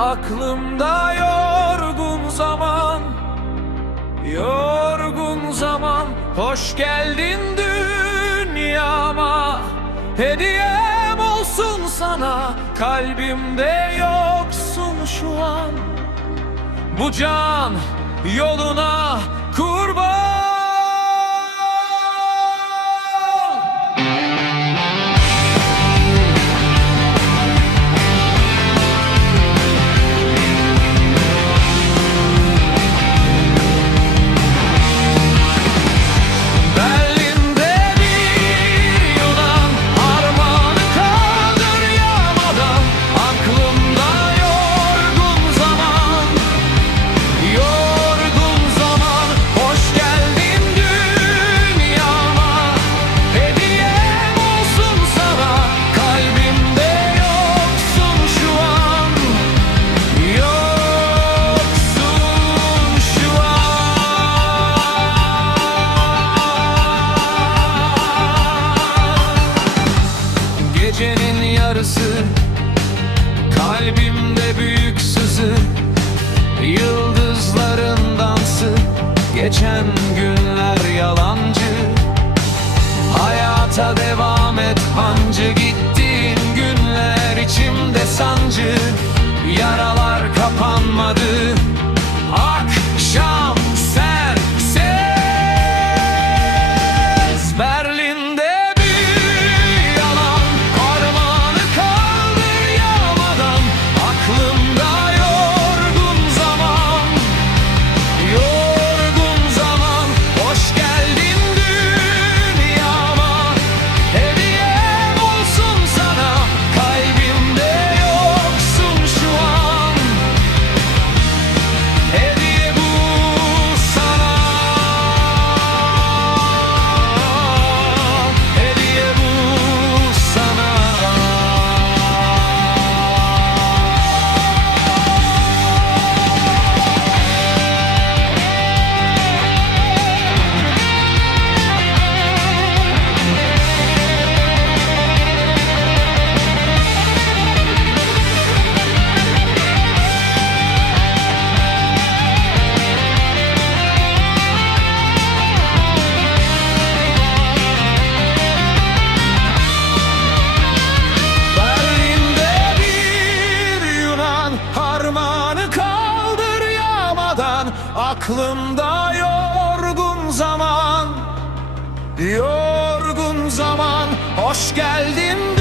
Aklımda yorgun zaman Yorgun zaman. Hoş geldin dünyama Hediyem olsun sana. Kalbimde yoksun şu an. Bu can yoluna kurban Gecenin yarısı Kalbimde büyük sızı Yıldızların dansı Geçen günler yalancı. Hayata devam et hancı Gittiğin günler içimde sancı. Yaralar kapanmadı Aklımda yorgun zaman Yorgun zaman. Hoş geldin